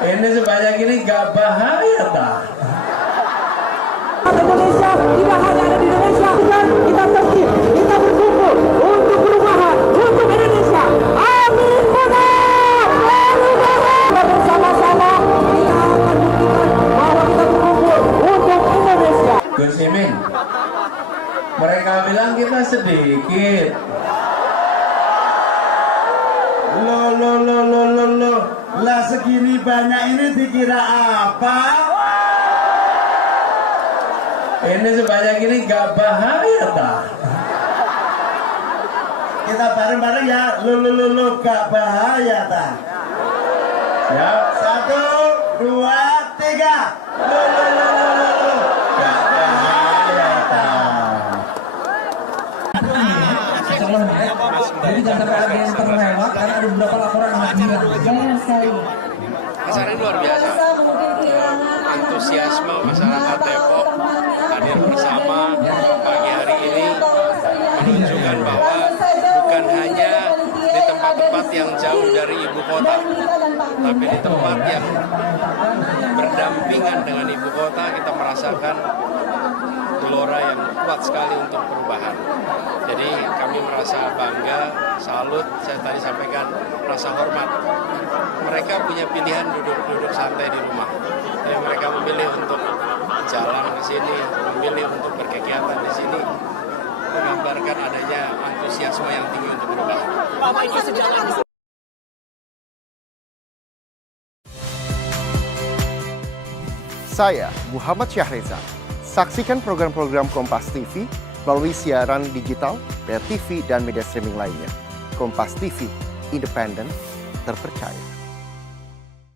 Ini sebanyak ini gak bahaya tak? Indonesia tidak hanya ada di Indonesia, dan kita tertib, kita berkumpul untuk perubahan, untuk Indonesia. Amin benar, perubahan. Bersama-sama kita akan buktikan bahwa kita berkumpul untuk Indonesia. Gus Imin, mereka bilang kita sedikit. Lo, lah segini banyak ini dikira apa? Ini sebanyak ini gak bahaya tak? Kita bareng-bareng ya, lo, gak bahaya tak? Ya, 1, 2, 3. Lo, gak bahaya tak? Jadi jangan sampai ada yang terlewat karena ada beberapa laporan jangan sekali. Acara ini luar biasa. Antusiasme masyarakat Depok hadir bersama pagi hari ini menunjukkan bahwa bukan hanya di tempat-tempat yang jauh dari ibu kota, tapi di tempat yang berdampingan dengan ibu kota kita merasakan gelora yang kuat sekali untuk perubahan. Jadi kami merasa bangga, salut, saya tadi sampaikan rasa hormat. Mereka punya pilihan duduk santai di rumah. Jadi mereka memilih untuk jalan ke sini, memilih untuk berkegiatan di sini, menggambarkan adanya antusiasme yang tinggi untuk perubahan. Saya Muhammad Syahreza. Saksikan program-program Kompas TV melalui siaran digital, pay TV, dan media streaming lainnya. Kompas TV, independen, terpercaya.